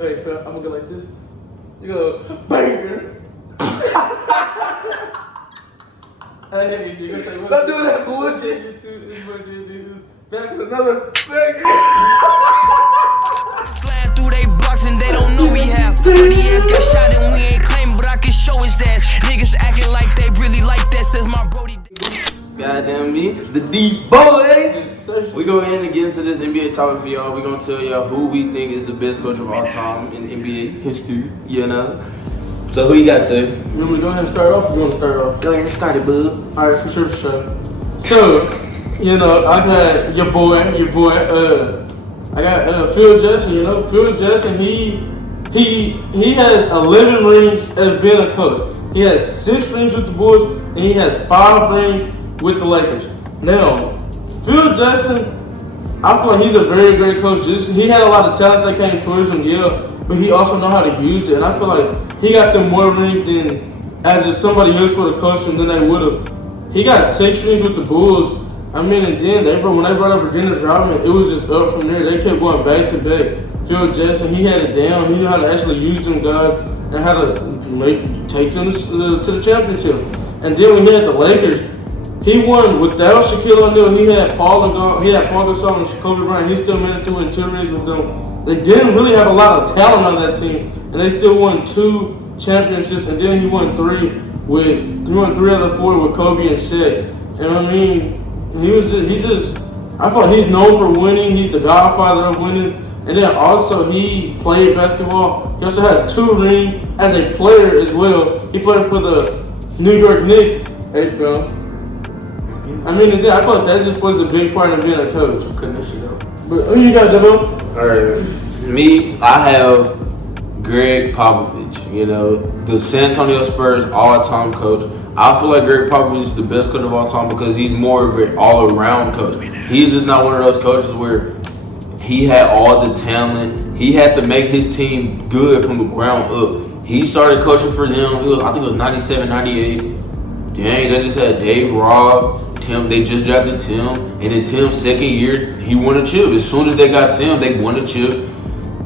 Hey, fam, I'm gonna go like this. You go, banger. Hey, you gonna say what? Don't do that bullshit. Back with another banger. Slide through they blocks and they don't know we have. But he ass got shot and we ain't claim, but I can show his ass. Niggas acting like they really like that, says my brody. Goddamn me, the deep boys. We go ahead and get into this NBA topic for y'all. We gonna tell y'all who we think is the best coach of all time in NBA history. You know. So who you got to? You want me to go ahead and start off? Or you want to start off? Go ahead and start it, boo. All right, for sure. So, you know, I got your boy. I got Phil Jackson. You know, Phil Jackson. He has 11 rings as being a coach. He has 6 rings with the Bulls, and he has 5 rings with the Lakers. Now, Phil Jackson, I feel like he's a very great coach. He had a lot of talent that came towards him, yeah, but he also know how to use it. And I feel like he got them more rings than as if somebody else would have coached him than they would have. He got 6 rings with the Bulls. I mean, and then when they brought up Dennis Rodman, it was just up from there. They kept going back to back. Phil Jackson, he had it down. He knew how to actually use them guys and how to take them to the championship. And then when he had the Lakers, he won without Shaquille O'Neal. He had Paul Gasol and Kobe Bryant. He still managed to win 2 rings with them. They didn't really have a lot of talent on that team, and they still won 2 championships. And then he won 3 out of 4 with Kobe and Shaq. And I mean, I thought he's known for winning. He's the godfather of winning. And then also he played basketball. He also has 2 rings as a player as well. He played for the New York Knicks. Hey, bro. I mean, I feel like that just plays a big part in being a coach. Couldn't shit up. But who you got, Devo? Alright. Me, I have Greg Popovich. You know, the San Antonio Spurs all-time coach. I feel like Greg Popovich is the best coach of all time because he's more of an all-around coach. He's just not one of those coaches where he had all the talent. He had to make his team good from the ground up. He started coaching for them. I think it was 97, 98. Dang, they just had Dave Robb. Tim, they just drafted Tim, and in Tim's second year, he won a chip. As soon as they got Tim, they won a chip.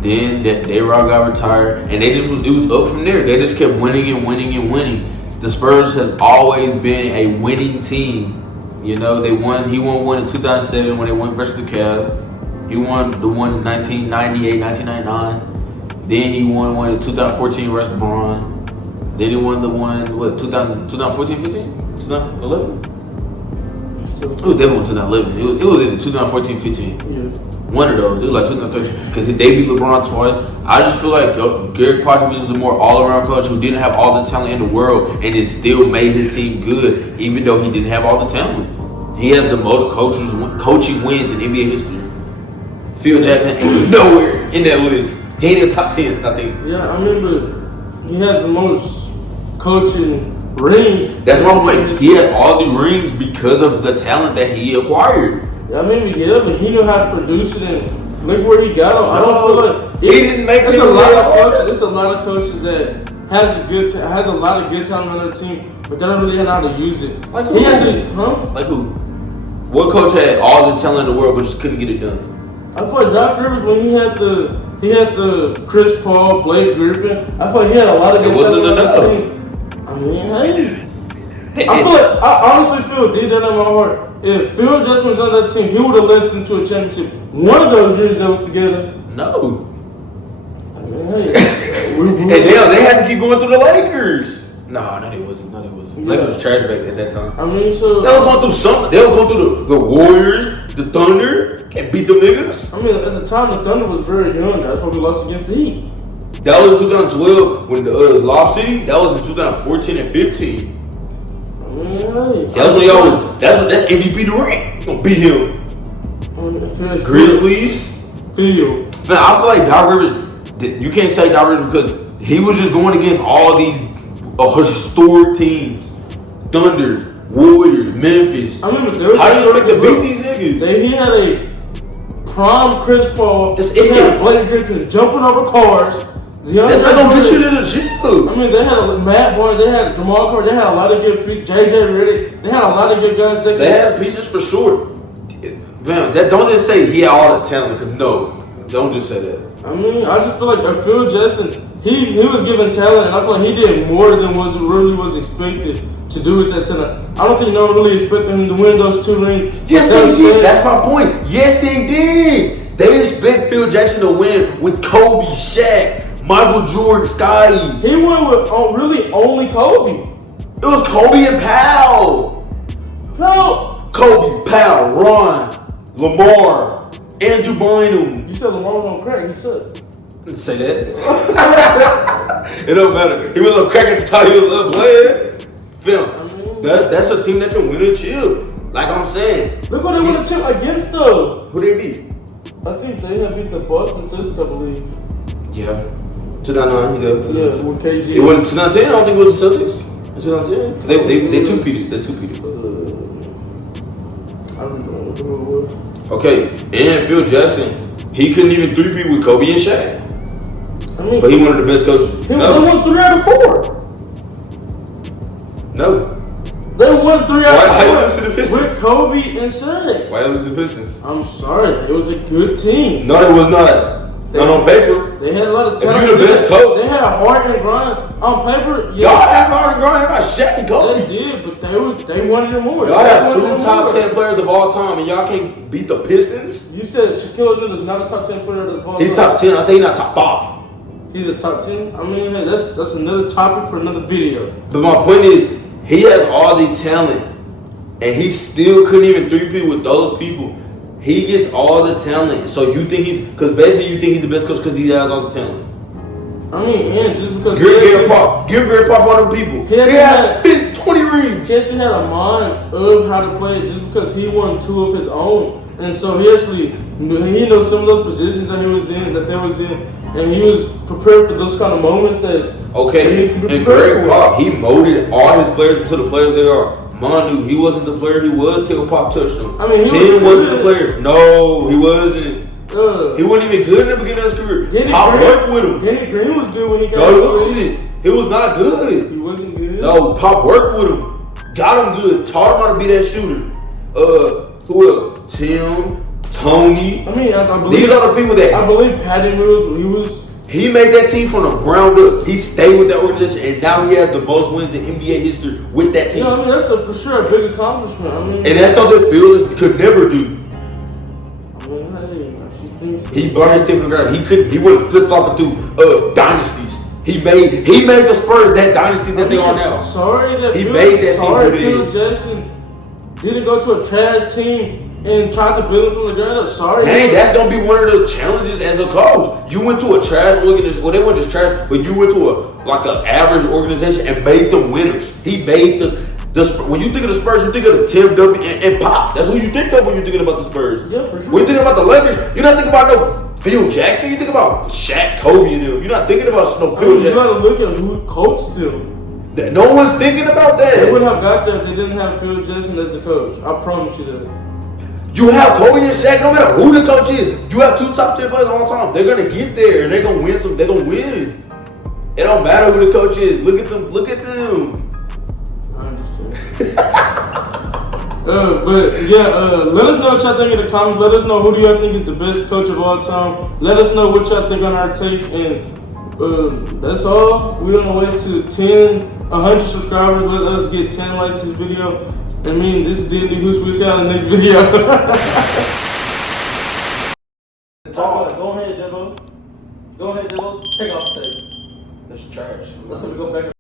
Then that Dave Robb got retired, and it was up from there. They just kept winning and winning and winning. The Spurs has always been a winning team. You know, he won one in 2007 when they won versus the Cavs. He won the one in 1998, 1999. Then he won one in 2014 versus Bron. Then he won the one, 2014, 15? 2011? It was definitely 2011. It was in 2014, 15. Yeah. One of those. It was like 2013. Because they beat LeBron twice. I just feel like Greg Popovich is a more all-around coach who didn't have all the talent in the world and it still made his team good, even though he didn't have all the talent. He has the most coaching wins in NBA history. Phil Jackson ain't nowhere in that list. He ain't in the top 10, I think. Yeah, I remember he has the most coaching rings. That's my point. He had all the rings because of the talent that he acquired. I mean, yeah, but he knew how to produce it and look where he got him. I don't feel like he didn't make it. It's a lot of coaches that has a lot of good talent on their team, but they don't really know how to use it. Like who? Like who? What coach had all the talent in the world but just couldn't get it done? I feel like Doc Rivers when he had the Chris Paul, Blake Griffin. I feel like he had a lot of good talent on the team. I mean, hey. I honestly feel deep down in my heart, if Phil Jackson was on that team, he would have led them to a championship. One of those years they were together. No. I mean, hey. And they had to keep going through the Lakers. No, they wasn't. Lakers was trash back at that time. I mean, so they was going through something. They was going through the Warriors, the Thunder, can't beat them niggas. I mean, at the time the Thunder was very young. That's why we lost against the Heat. That was in 2012 when the Lob City. That was in 2014 and 15. That's MVP Durant. Gonna beat him. Grizzlies. Phil. Man, I feel like Doc Rivers. You can't say Doc Rivers because he was just going against all these historic teams: Thunder, Warriors, Memphis. I remember how do you expect to beat these niggas? He had a prime Chris Paul. He had Blake Griffin jumping over cars. That's not gonna get you to the gym. I mean, they had Matt Barnes, they had Jamal Crawford, they had a lot of good people. JJ Redick, they had a lot of good guys. They had pieces for sure. Man, don't just say he had all the talent, because no. Don't just say that. I mean, I just feel like Phil Jackson, he was given talent, and I feel like he did more than was expected to do with that talent. I don't think no one really expected him to win those 2 rings. Yes, they did. That's my point. Yes, they did. They expect Phil Jackson to win with Kobe, Shaq, Michael Jordan, Scottie. He won with really only Kobe. It was Kobe and Powell. Kobe, Powell, Ron, Lamar, Andrew Bynum. You said Lamar was on crack. He said. Say that. It don't matter. He was on crack at the time. He was a player. Phil, that's a team that can win a chip. Like I'm saying. Look what they won a chip against though. Who they beat? I think they have beat the Boston Celtics, I believe. Yeah. 2009. Yeah, with KG. It wasn't 2010. I don't think it was the Celtics. In 2010. They two-peated. They two-peated. I don't know who it was. Okay, and Phil Jackson, he couldn't even 3-peat with Kobe and Shaq. I mean, But he one of the best coaches. They won 3 out of 4. No. They won 3 out Why you of lose to the 4 Pistons? with Kobe and Shaq. Why you lose to the Pistons? I'm sorry, it was a good team. No, it was not. Not on paper. They had a lot of If talent. you the best coach. They had heart and grind. On paper, yeah. Y'all have hard and grind. Y'all got Shaq and Kobe. They did, but they wanted it more. Y'all have 2 top 10 players of all time, and y'all can't beat the Pistons? You said Shaquille O'Neal is not a top 10 player of all time. He's top 10. I say he's not top 5. He's a top 10. I mean, hey, that's another topic for another video. But my point is, he has all the talent, and he still couldn't even 3-peat with those people. He gets all the talent. So you think because basically you think he's the best coach because he has all the talent. I mean, yeah, just because Give Gary Pop one of them people. He had 20 rings. He actually had a mind of how to play it just because he won 2 of his own. And so he knows some of those positions that they was in, and he was prepared for those kind of moments that okay, they need to be and prepared Greg for. Pop, he molded all his players into the players they are. Manu, he wasn't the player he was till Pop touched him. I mean, Tim wasn't the player. No, he wasn't. He wasn't even good in the beginning of his career. Pop worked with him. Danny Green was good when he got No, he wasn't. He was not good. He wasn't good. No, Pop worked with him. Got him good. Taught him how to be that shooter. Who else? Tim, Tony. I mean, I believe These are the people that I believe Patty Mills. He made that team from the ground up. He stayed with that organization, and now he has the most wins in NBA history with that team. Yeah, I mean that's for sure a big accomplishment. I mean, And that's something Phil could never do. I mean, hey, He burned his team from the ground. He wouldn't flip flopping through dynasties. He made the Spurs that dynasty that they are now. Sorry that He Phil, made that team sorry what it Phil is. Jackson didn't go to a trash team and tried to build it from the ground up. Sorry. Dang, that's gonna be one of the challenges as a coach. You went to a trash organization. Well, they weren't just trash, but you went to an average organization and made them winners. He made the when you think of the Spurs, you think of the Tim W and Pop. That's who you think of when you're thinking about the Spurs. Yeah, for sure. When you think about the Lakers, you're not thinking about no Phil Jackson. You think about Shaq, Kobe, and them. You're not thinking about no Phil You Jackson. gotta look at who coached them. No one's thinking about They that. wouldn't have got there if they didn't have Phil Jackson as the coach. I promise you that. You have Kobe and Shaq, no matter who the coach is. You have 2 top 10 players all the time. They're gonna get there and they're gonna win some. They're gonna win. It don't matter who the coach is. Look at them. Look at them. I understand. But yeah, let us know what y'all think in the comments. Let us know who do y'all think is the best coach of all time. Let us know what y'all think on our takes, and that's all. We're on the way to 100 subscribers. Let us get 10 likes to this video. I mean, this is D&D Hoops. We'll see y'all in the next video. Go ahead, Debo. Take off the tape. That's trash. Let's go back.